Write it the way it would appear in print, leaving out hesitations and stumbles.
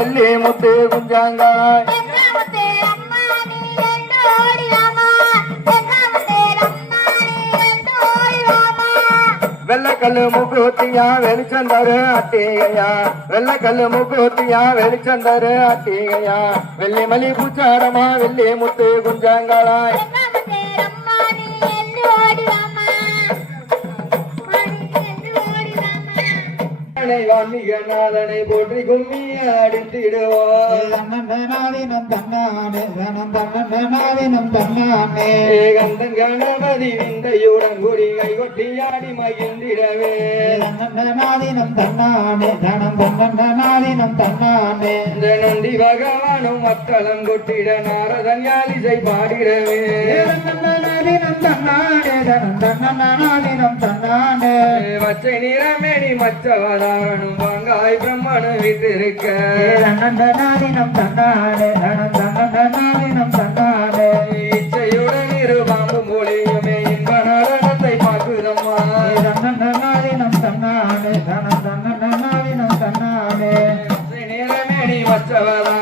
வெள்ளி முத்து குஞ்சாங்காய் வெள்ளக்கல்லு முக்கூத்தியா வெளிச்சந்தரு அட்டிகையா வெள்ளக்கல்லு முக்கூத்தியா வெளிச்சந்தரு அட்டிகையா வெள்ளி மலி பூச்சாரமா வெள்ளி முத்து குஞ்சாங்காய் நாதனை போற்றி கும்மி அடித்திடுவோம் கந்தன் கணபதி விந்தையுடன் குடி கை கொட்டி ஆடி மகிழ்ந்திடவே இந்த நந்தி பகவானும் மக்களம் கொட்டிட நாரதன் யாலிசை பாடிடவே பச்சை நிறமேனி மச்சவதானும் பங்காய் பிரம்மனு விட்டிருக்க இச்சையுடன் இரு பாம்பு மொழியுமே இன்ப நடனத்தை பார்க்குதம்மா நிறமேனி மச்சவதா